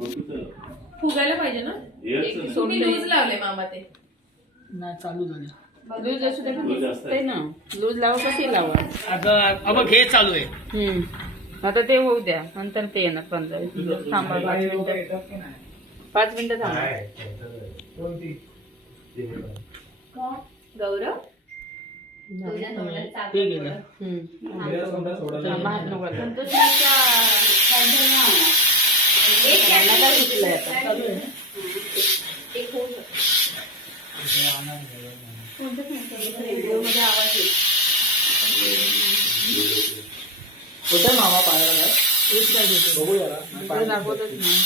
फुगायला पाहिजे ना. तुम्ही लूज लावले मामा ते नाही चालू झालं. लूज असू दे ते ना लूज लावा कशी लावा. आता अब हे चालू आहे. आता ते होऊ द्या नंतर ते येणार 15-20 मिनिटं थांबा 5 मिनिटं थांबा. गौरव ते गेलं. हात नको आता. एक आता सुटलंय आता. चालू आहे. एक होऊ मध्ये आवाज येईल. कुठे मामा पाहायला काय हेच काय देतो बघूया ना. इकडे दाखवतच नाही.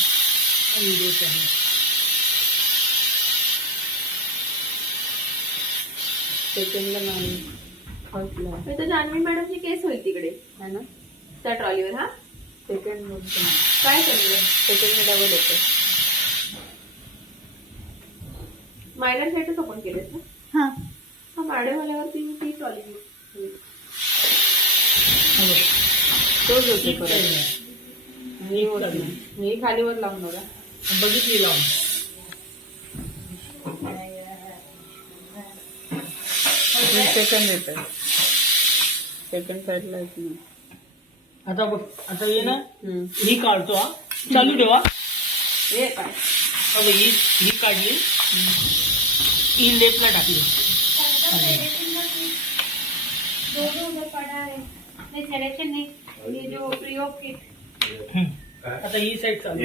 सेकंडला नाही फर्स्टला तर जान्हवी मॅडमची केस होईल तिकडे है ना. त्या ट्रॉलीवर. हा सेकंड बोलतो ना. काय करणार सेकंड डबल येतो. मायनर सेटच ओपन केलेस ना. हा हा मॅडम आल्यावरती ती ट्रॉली तोच होते परत. मी होत नाही. मी खालीवर लावून बघा. बघितली लावून. सेकंड येतं. सेकंड साईडला येत नाही. आता बघ आता ये ना. ही काढतो हा. चालू ठेवा. हे काय अब ही काढली. ही लेफ्टला टाकली. सिलेक्शन नहीं, ये जो प्रयोग किट आता ही साईड चालू.